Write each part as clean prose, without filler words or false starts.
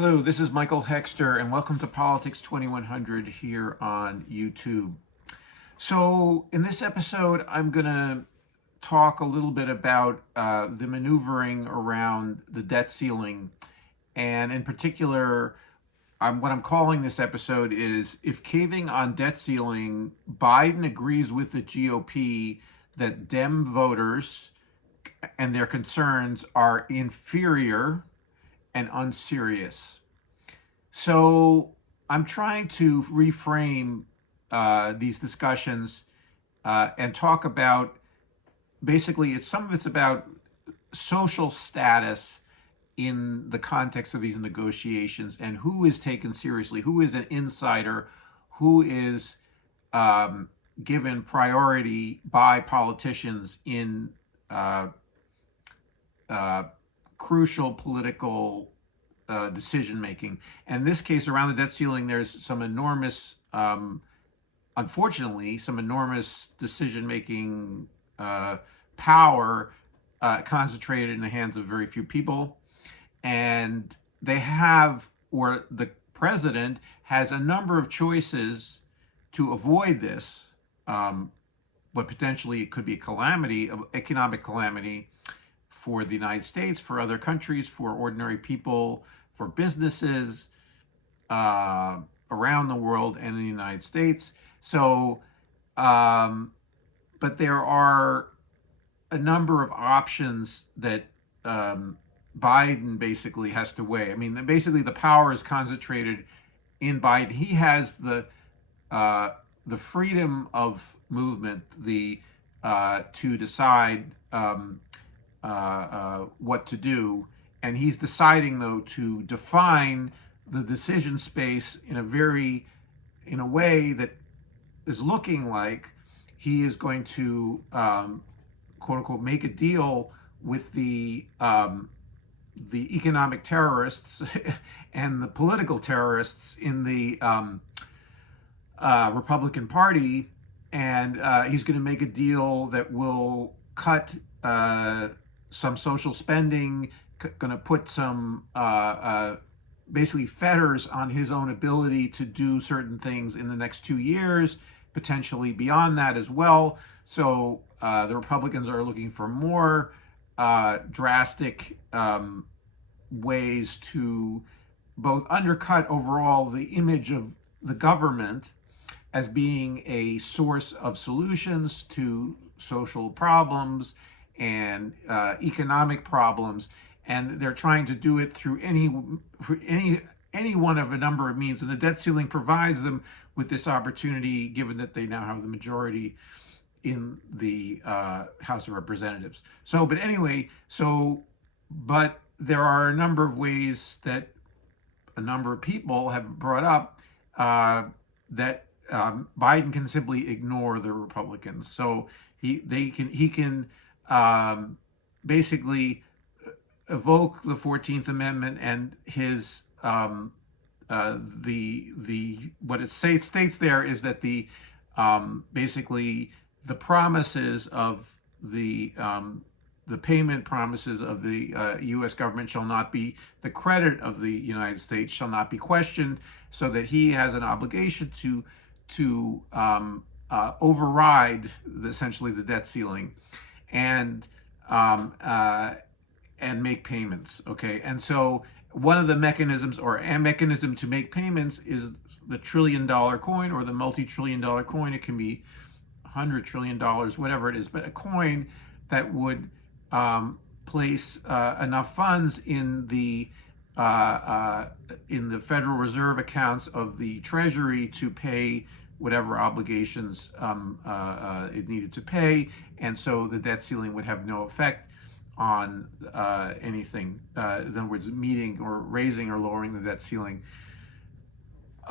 Hello, this is Michael Hexter, and welcome to Politics 2100 here on YouTube. So, in this episode, I'm going to talk a little bit about the maneuvering around the debt ceiling, and in particular, what I'm calling this episode is if caving on debt ceiling, Biden agrees with the GOP that Dem voters and their concerns are inferior and unserious. So I'm trying to reframe these discussions and talk about basically some of it's about social status in the context of these negotiations and who is taken seriously, who is an insider, who is given priority by politicians in crucial political decision making. And in this case, around the debt ceiling, there's some enormous, unfortunately, some enormous decision making power concentrated in the hands of very few people. And they have, or the president has a number of choices to avoid this, but potentially it could be a calamity, economic calamity for the United States, for other countries, for ordinary people, for businesses around the world and in the United States. So, but there are a number of options that Biden basically has to weigh. I mean, basically the power is concentrated in Biden. He has the freedom of movement, to decide what to do, and he's deciding though to define the decision space in a way that is looking like he is going to quote unquote make a deal with the economic terrorists and the political terrorists in the Republican Party, and he's going to make a deal that will cut some social spending, going to put some basically fetters on his own ability to do certain things in the next 2 years, potentially beyond that as well. So the Republicans are looking for more drastic ways to both undercut overall the image of the government as being a source of solutions to social problems and economic problems, and they're trying to do it through any one of a number of means. And the debt ceiling provides them with this opportunity, given that they now have the majority in the House of Representatives. So, but anyway, but there are a number of ways that a number of people have brought up that Biden can simply ignore the Republicans. So he can basically evoke the 14th Amendment and his what it states there is that basically the promises of the payment promises of the U.S. government shall not be, the credit of the United States shall not be questioned, so that he has an obligation to override essentially the debt ceiling and make payments. Okay, and so one of the mechanisms, or a mechanism to make payments, is the $1 trillion coin or the multi-trillion dollar coin. It can be $100 trillion, whatever it is, but a coin that would place enough funds in the Federal Reserve accounts of the Treasury to pay whatever obligations it needed to pay, and so the debt ceiling would have no effect on anything. In other words, meeting or raising or lowering the debt ceiling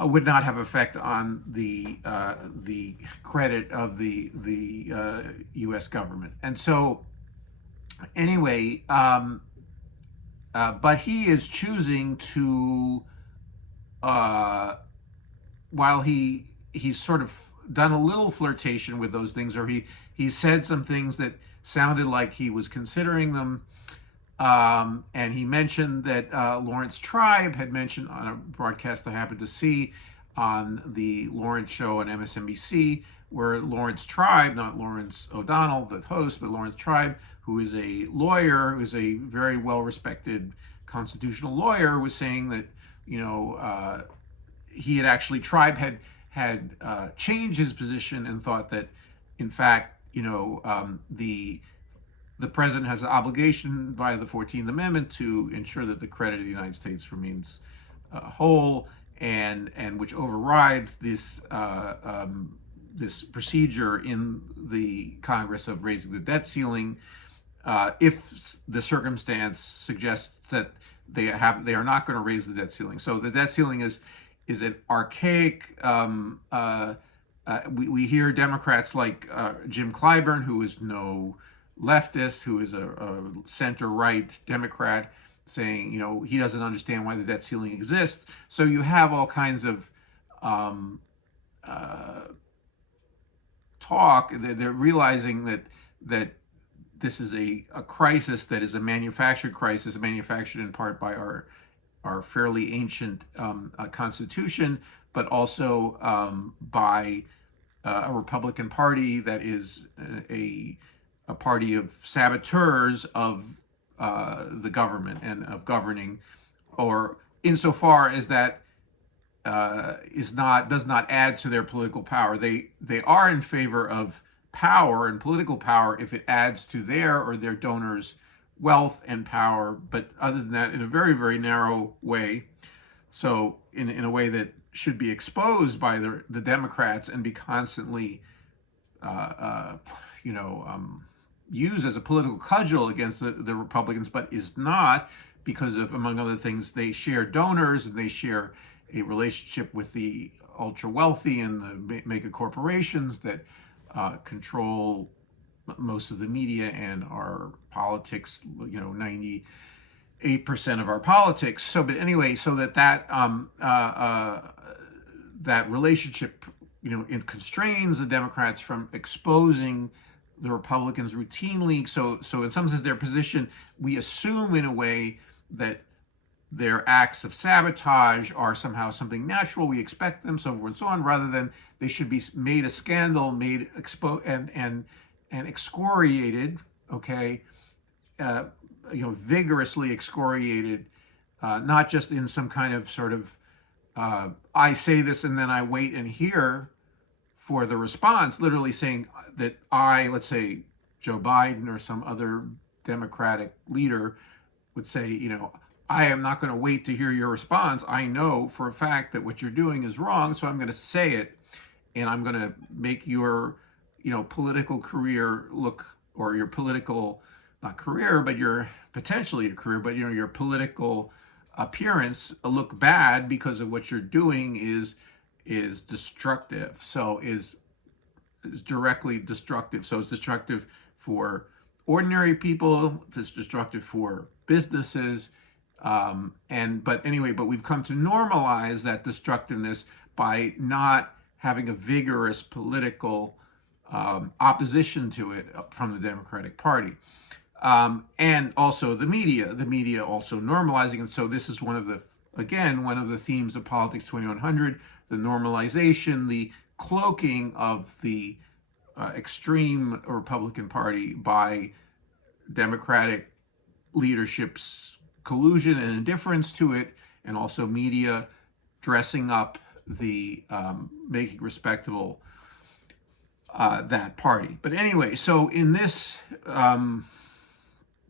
would not have effect on the credit of the U.S. government. And so, anyway, but he is choosing to, while he's sort of done a little flirtation with those things, or he said some things that sounded like he was considering them. And he mentioned that Lawrence Tribe had mentioned on a broadcast I happened to see on the Lawrence Show on MSNBC, where Lawrence Tribe, not Lawrence O'Donnell, the host, but Lawrence Tribe, who is a lawyer, who is a very well-respected constitutional lawyer, was saying that, he had actually, Tribe had changed his position and thought that, in fact, the president has an obligation via the 14th Amendment to ensure that the credit of the United States remains whole, and which overrides this procedure in the Congress of raising the debt ceiling if the circumstance suggests that they are not going to raise the debt ceiling. So the debt ceiling is an archaic. We hear Democrats like Jim Clyburn, who is no leftist, who is a center-right Democrat, saying, he doesn't understand why the debt ceiling exists. So you have all kinds of talk. They're realizing that this is a crisis that is a manufactured crisis, manufactured in part by our fairly ancient Constitution, but also by a Republican Party that is a party of saboteurs of the government and of governing, or insofar as that does not add to their political power. They are in favor of power and political power if it adds to their or their donors' wealth and power, but other than that, in a very, very narrow way. So in a way that should be exposed by the Democrats and be constantly used as a political cudgel against the Republicans, but is not, because of, among other things, they share donors and they share a relationship with the ultra wealthy and the mega corporations that control most of the media and our politics, 98% of our politics. So, but anyway, so that relationship, it constrains the Democrats from exposing the Republicans routinely. So in some sense, their position, we assume in a way that their acts of sabotage are somehow something natural. We expect them, so forth and so on, rather than they should be made a scandal, made and excoriated. Okay, vigorously excoriated, not just in some kind of sort of I say this and then I wait and hear for the response, literally saying that let's say Joe Biden or some other Democratic leader would say, I am not going to wait to hear your response. I know for a fact that what you're doing is wrong, so I'm going to say it, and I'm going to make your, political career look, or your political, not career, but your potentially a career, but your political appearance look bad because of what you're doing is destructive. So is directly destructive. So it's destructive for ordinary people. It's destructive for businesses. But we've come to normalize that destructiveness by not having a vigorous political opposition to it from the Democratic Party. And also the media also normalizing. And so this is one of the themes of Politics 2100, the normalization, the cloaking of the extreme Republican Party by Democratic leadership's collusion and indifference to it, and also media dressing up the making respectable that party. But anyway, so in this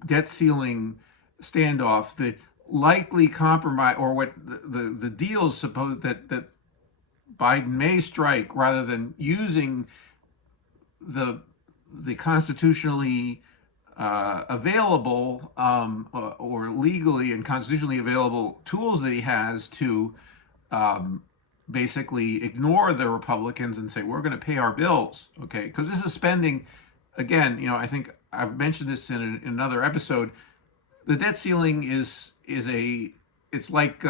debt ceiling standoff, the likely compromise, or what the deals suppose that Biden may strike, rather than using the constitutionally available or legally and constitutionally available tools that he has to basically ignore the Republicans and say, we're going to pay our bills, okay? Because this is spending, again, I think I've mentioned this in another episode. The debt ceiling it's like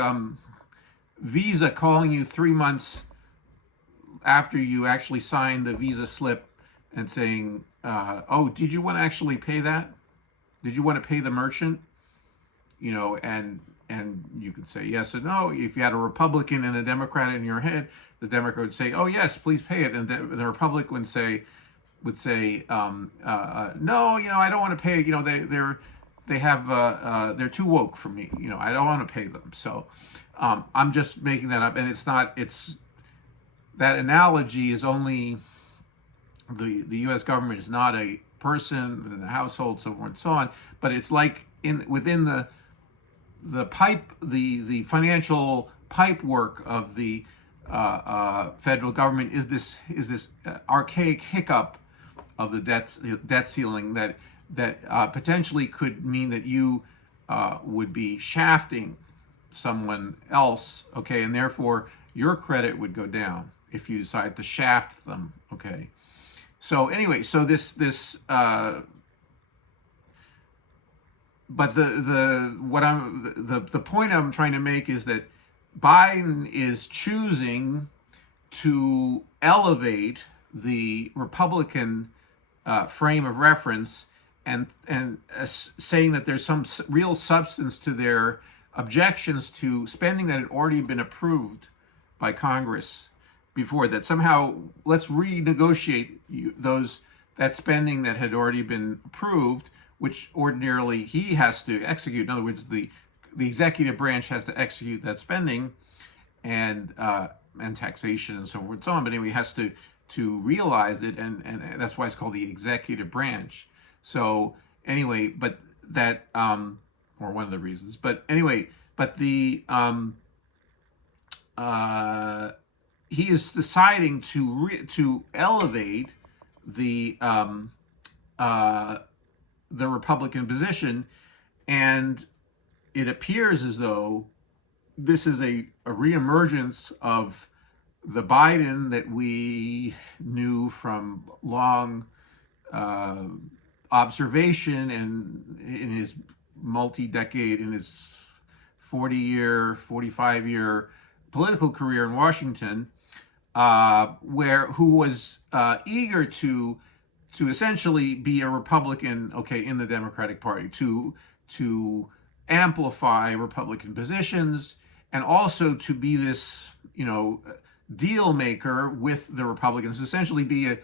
Visa calling you 3 months after you actually sign the Visa slip and saying, oh, did you want to actually pay that? Did you want to pay the merchant? and you could say yes or no. If you had a Republican and a Democrat in your head, the Democrat would say, "Oh yes, please pay it," and the Republican would say, "No, I don't want to pay it. They're too woke for me. I don't want to pay them." So I'm just making that up, and it's not. It's that analogy is only the U.S. government is not a person and a household, so forth and so on. But it's like within the financial pipe work of the federal government is this archaic hiccup of the debt ceiling that potentially could mean that you would be shafting someone else, okay, and therefore your credit would go down if you decide to shaft them, okay. So anyway, so but the point I'm trying to make is that Biden is choosing to elevate the Republican frame of reference and saying that there's some real substance to their objections to spending that had already been approved by Congress before, that somehow let's renegotiate that spending that had already been approved, which ordinarily he has to execute. In other words, the executive branch has to execute that spending and taxation and so forth and so on. But anyway, he has to realize it, and that's why it's called the executive branch. So anyway, but that or one of the reasons. But anyway, but he is deciding to elevate the Republican position, and it appears as though this is a reemergence of the Biden that we knew from long observation and in his multi-decade, in his 40-year, 45-year political career in Washington, who was eager to essentially be a Republican, okay, in the Democratic Party, to amplify Republican positions, and also to be this, deal maker with the Republicans, essentially be a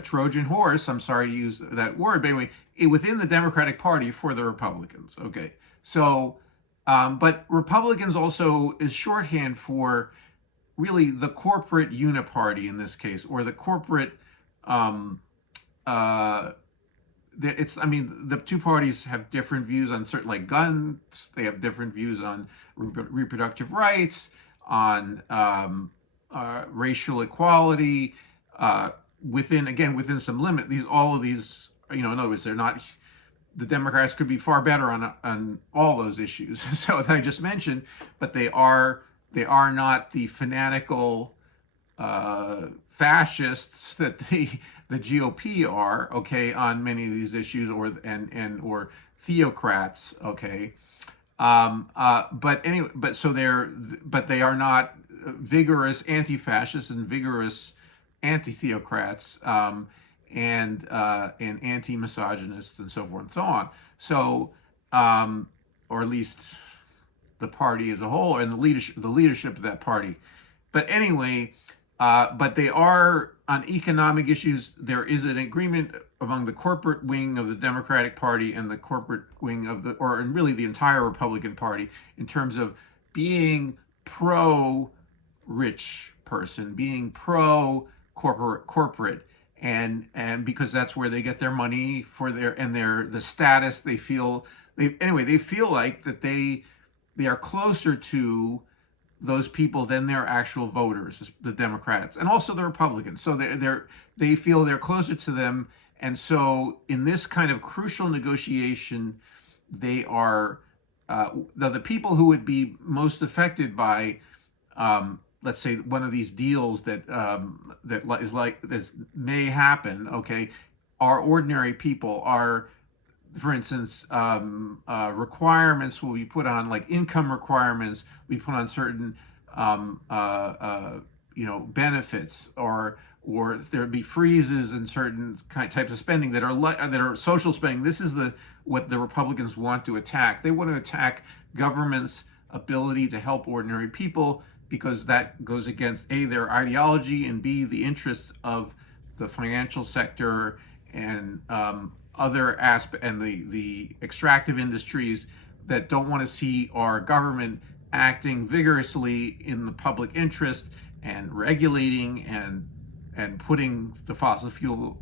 Trojan horse. I'm sorry to use that word, but anyway, within the Democratic Party for the Republicans. Okay, so, but Republicans also is shorthand for really the corporate uniparty in this case, or the corporate. The two parties have different views on certain, like guns. They have different views on reproductive rights, on racial equality, within some limit. All of these, in other words, they're not. The Democrats could be far better on all those issues, so that I just mentioned, but they are not the fanatical fascists that the GOP are, okay, on many of these issues, or theocrats, okay. But anyway, but they are not vigorous anti-fascists and vigorous anti-theocrats, and anti-misogynists and so forth and so on. So, or at least the party as a whole and the leadership of that party. But anyway, but they are on economic issues. There is an agreement among the corporate wing of the Democratic Party and the corporate wing of and really the entire Republican Party, in terms of being pro-rich person, being pro-corporate, and because that's where they get their money for the status. They feel like that they are closer to those people than their actual voters, the Democrats, and also the Republicans. So they feel they're closer to them, and so in this kind of crucial negotiation, they are the people who would be most affected by, let's say, one of these deals that may happen. Okay, are ordinary people. Are, for instance, requirements will be put on, like income requirements, we put on certain benefits, or or there'd be freezes in certain types of spending that are social spending. This is what the Republicans want to attack. They want to attack government's ability to help ordinary people, because that goes against A, their ideology, and B, the interests of the financial sector and other aspects, and the extractive industries that don't want to see our government acting vigorously in the public interest and regulating and putting the fossil fuel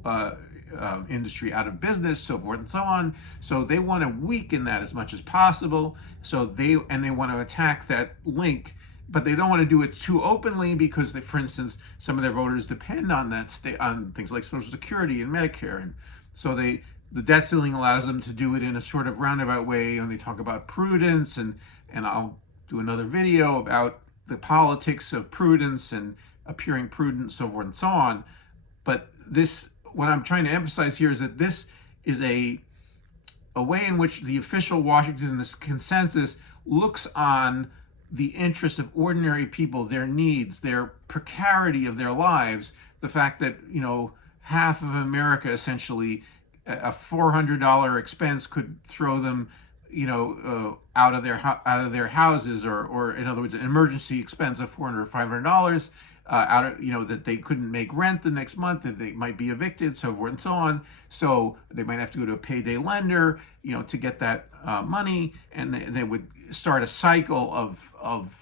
industry out of business, so forth and so on. So they want to weaken that as much as possible. So they want to attack that link, but they don't want to do it too openly, because they, for instance, some of their voters depend on that on things like Social Security and Medicare, and so the debt ceiling allows them to do it in a sort of roundabout way. And they talk about prudence, and I'll do another video about the politics of prudence and appearing prudent, so forth and so on. But what I'm trying to emphasize here is that this is a way in which the official Washington consensus looks on the interests of ordinary people, their needs, their precarity of their lives, the fact that, half of America, essentially, a $400 expense could throw them, out of their houses, or in other words, an emergency expense of $400 or $500, that they couldn't make rent the next month, that they might be evicted, so forth and so on. So they might have to go to a payday lender, to get that money, and they would start a cycle of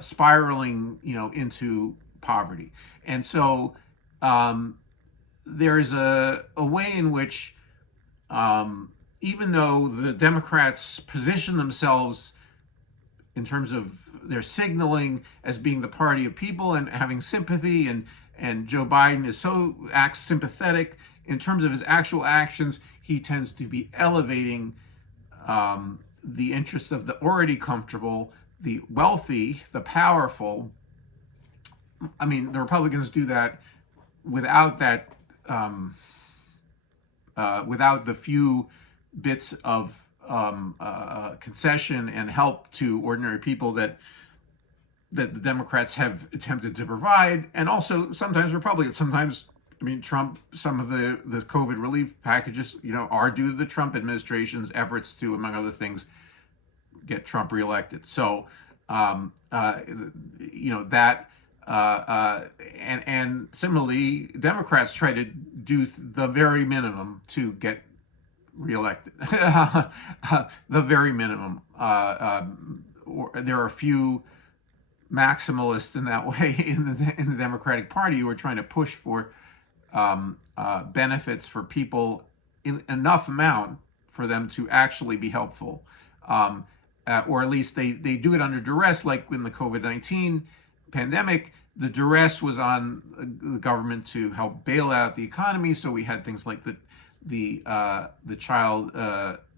spiraling, into poverty. And so there is a way in which, even though the Democrats position themselves in terms of their signaling as being the party of people and having sympathy, and Joe Biden acts sympathetic, in terms of his actual actions, he tends to be elevating the interests of the already comfortable, the wealthy, the powerful. I mean, the Republicans do that without that, without the few bits of concession and help to ordinary people that the Democrats have attempted to provide, and also sometimes Republicans. Sometimes, Trump, some of the COVID relief packages, are due to the Trump administration's efforts to, among other things, get Trump reelected. So, and similarly, Democrats try to do the very minimum to get reelected. The very minimum. There are a few maximalists in that way in the Democratic Party who are trying to push for benefits for people in enough amount for them to actually be helpful, or at least they do it under duress, like in the COVID-19 pandemic. The duress was on the government to help bail out the economy, so we had things like the child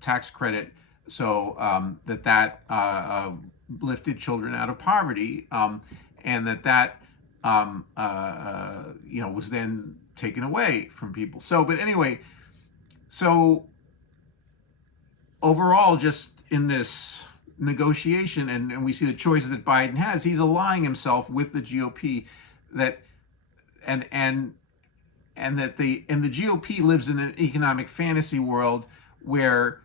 tax credit, so that lifted children out of poverty, and that was then taken away from people. So, but anyway, so overall, just in this negotiation, and we see the choices that Biden has, he's aligning himself with the GOP, that the GOP lives in an economic fantasy world where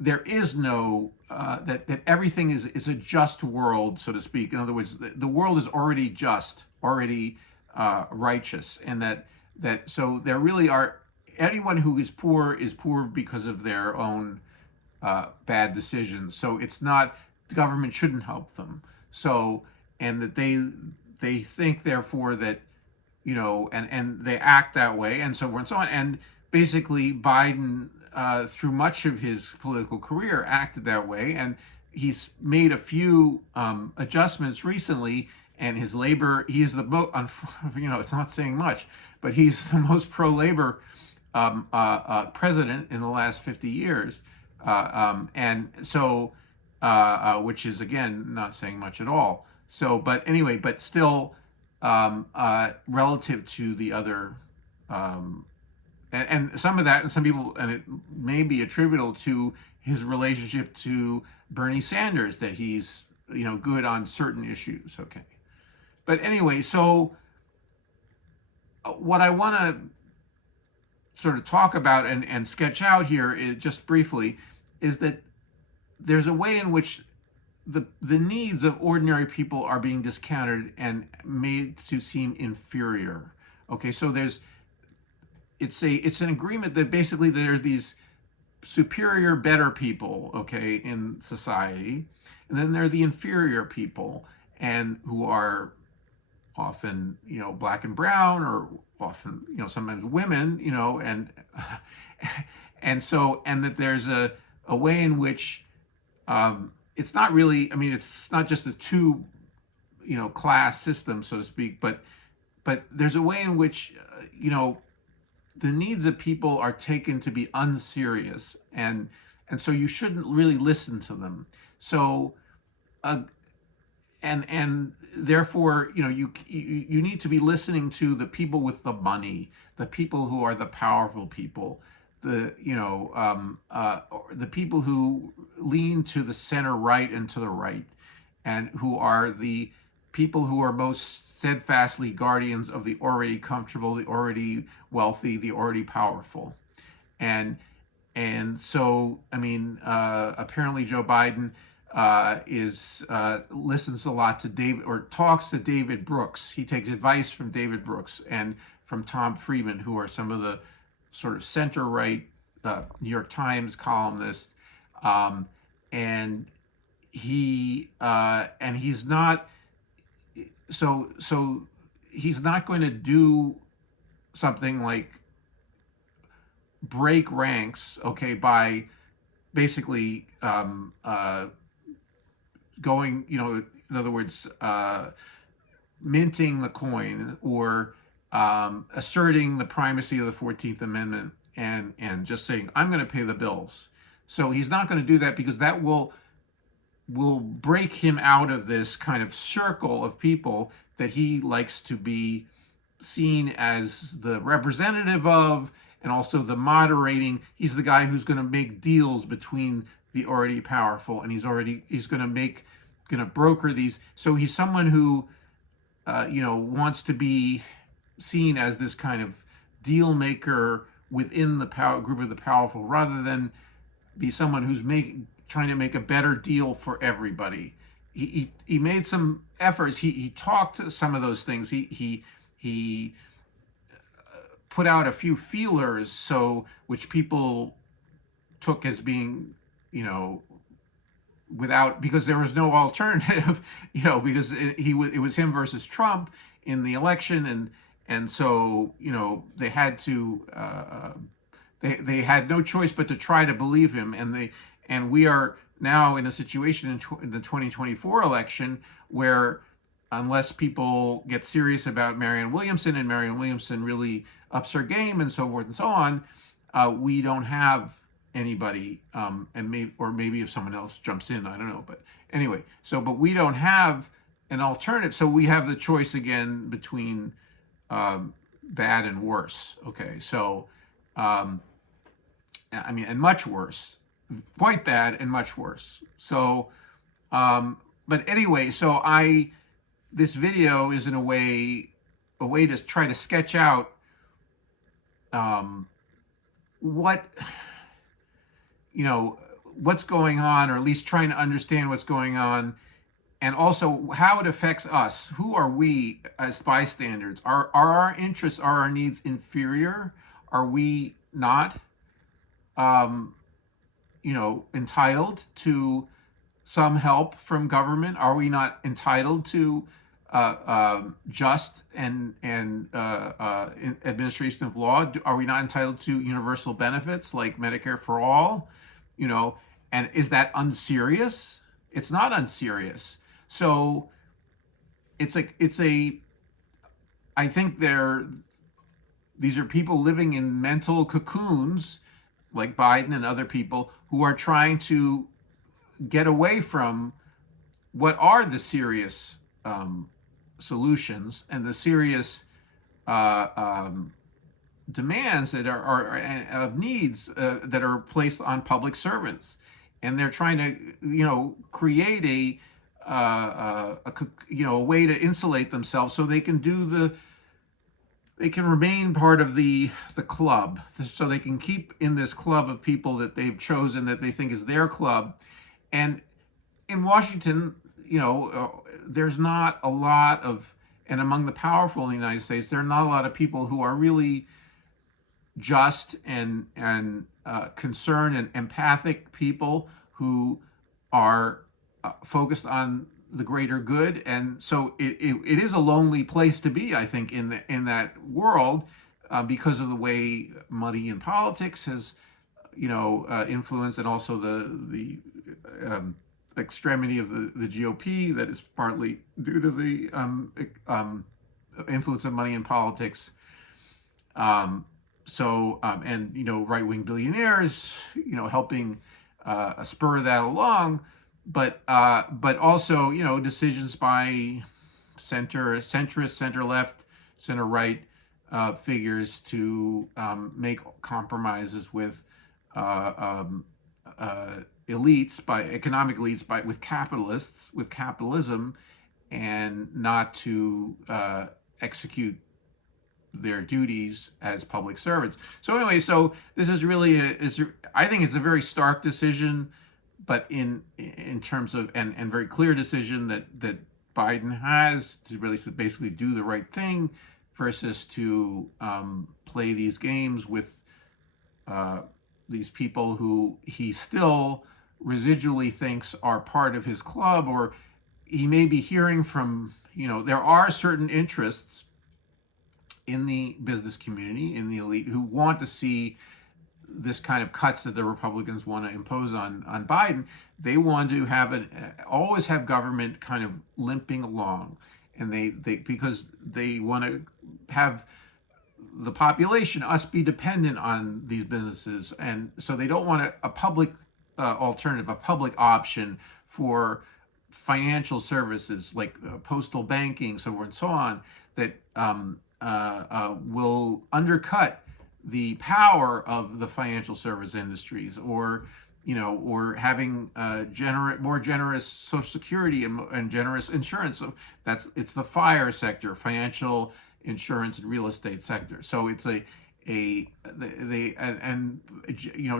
there is no that everything is a just world, so to speak. In other words, the world is already just, already righteous, and that so there really are, anyone who is poor because of their own bad decisions. So it's not, the government shouldn't help them. So, and that they think therefore that, and they act that way, and so forth and so on. And basically Biden, through much of his political career, acted that way, and he's made a few adjustments recently. And his labor, he's the most, it's not saying much, but he's the most pro-labor president in the last 50 years. And so, which is, again, not saying much at all. So, but anyway, but still, relative to the other, and some of that, and some people, and it may be attributable to his relationship to Bernie Sanders, that he's, good on certain issues. Okay. But anyway, so what I want to sort of talk about and sketch out here is just briefly is that there's a way in which the needs of ordinary people are being discounted and made to seem inferior. Okay, so it's an agreement that basically there are these superior, better people, okay, in society, and then there are the inferior people, and who are often, black and brown, or often, sometimes women, and that there's a way in which it's not really, I mean, it's not just a two, class system, so to speak, but there's a way in which, the needs of people are taken to be unserious, and so you shouldn't really listen to them. So, uh, and therefore, you need to be listening to the people with the money, the people who are the powerful people, the people who lean to the center right and to the right, and who are the people who are most steadfastly guardians of the already comfortable, the already wealthy, the already powerful. And and so, I mean, apparently Joe Biden is listens a lot to David, or talks to David Brooks. He takes advice from David Brooks and from Tom Friedman, who are some of the sort of center right New York Times columnists, um, and he's not, so he's not going to do something like break ranks, okay, by basically going, in other words, minting the coin, or asserting the primacy of the 14th Amendment, and just saying, I'm going to pay the bills. So he's not going to do that, because that will break him out of this kind of circle of people that he likes to be seen as the representative of, and also the moderating. He's the guy who's going to make deals between the already powerful, and he's going to broker these. So he's someone who wants to be seen as this kind of deal maker within the group of the powerful, rather than be someone who's trying to make a better deal for everybody. He made some efforts. He talked to some of those things. He put out a few feelers, which people took as being, because there was no alternative, because it was him versus Trump in the election, and so they had to they had no choice but to try to believe him, and we are now in a situation in the 2024 election where, unless people get serious about Marianne Williamson, and Marianne Williamson really ups her game, and so forth and so on, we don't have anybody, and maybe if someone else jumps in, I don't know. But anyway, but we don't have an alternative. So we have the choice again between bad and worse. Okay, so I mean, and much worse, quite bad and much worse. So, but anyway, this video is in a way to try to sketch out what what's going on, or at least trying to understand what's going on, and also how it affects us. Who are we as bystanders? Are our interests, are our needs inferior? Are we not entitled to some help from government? Are we not entitled to just and administration of law? Are we not entitled to universal benefits like Medicare for all? And is that unserious? It's not unserious. So I think these are people living in mental cocoons, like Biden and other people, who are trying to get away from what are the serious solutions and the serious demands that are of needs that are placed on public servants, and they're trying to create a way to insulate themselves so they can do they can remain part of the club, so they can keep in this club of people that they've chosen, that they think is their club. And in Washington, there's not a lot of, and among the powerful in the United States, there are not a lot of people who are really just and concerned and empathic people who are focused on the greater good. And so it is a lonely place to be, I think, in that world, because of the way money in politics has influenced, and also the extremity of the GOP that is partly due to the influence of money in politics. And right-wing billionaires, helping spur that along, but also decisions by centrist, center-left, center-right figures to make compromises with elites, by economic elites, with capitalists, with capitalism, and not to execute their duties as public servants. So anyway, so this is really I think it's a very stark decision, but in terms of and very clear decision that Biden has to really basically do the right thing versus to play these games with these people who he still residually thinks are part of his club, or he may be hearing from, there are certain interests in the business community, in the elite, who want to see this kind of cuts that the Republicans want to impose on Biden. They want to always have government kind of limping along, and they because they want to have the population, us, be dependent on these businesses, and so they don't want a public alternative, a public option for financial services like postal banking, so forth and so on, that will undercut the power of the financial service industries, or having more generous Social Security and generous insurance. So it's the FIRE sector, financial insurance and real estate sector. So it's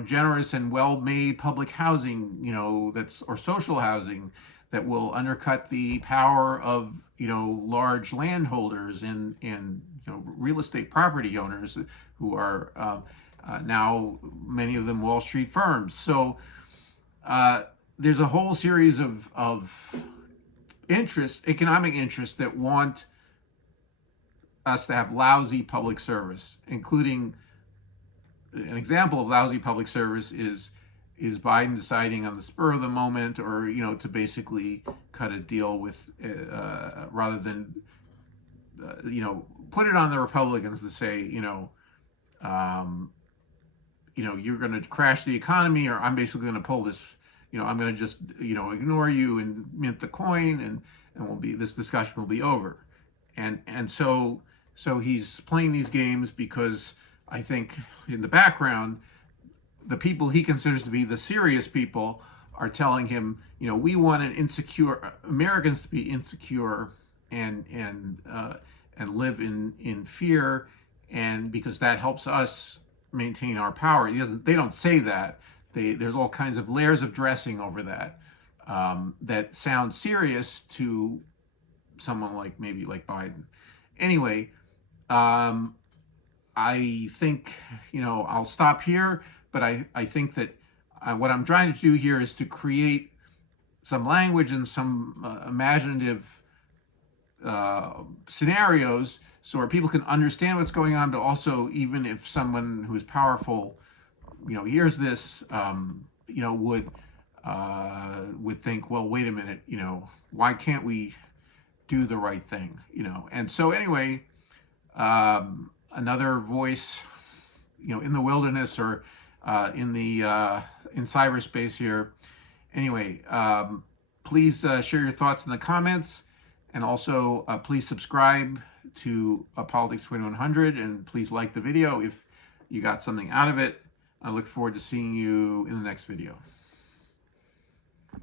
generous and well-made public housing, or social housing, that will undercut the power of large landholders and real estate property owners who are now, many of them, Wall Street firms. So there's a whole series of economic interests, that want us to have lousy public service, including, an example of lousy public service is Biden deciding on the spur of the moment, or to basically cut a deal with, rather than put it on the Republicans to say, you're going to crash the economy, or I'm basically going to pull this, I'm going to just ignore you and mint the coin, and this discussion will be over. And so he's playing these games because I think in the background, the people he considers to be the serious people are telling him, we want Americans to be insecure and live in fear, and because that helps us maintain our power. They don't say that. There's all kinds of layers of dressing over that, that sound serious to someone like Biden. Anyway, I think I'll stop here, but I think that what I'm trying to do here is to create some language and some imaginative scenarios, so where people can understand what's going on, but also, even if someone who's powerful hears this, would think, well, wait a minute, why can't we do the right thing? And so anyway, another voice in the wilderness, or in cyberspace here. Anyway, please share your thoughts in the comments, and also please subscribe to Politics 2100, and please like the video if you got something out of it. I look forward to seeing you in the next video.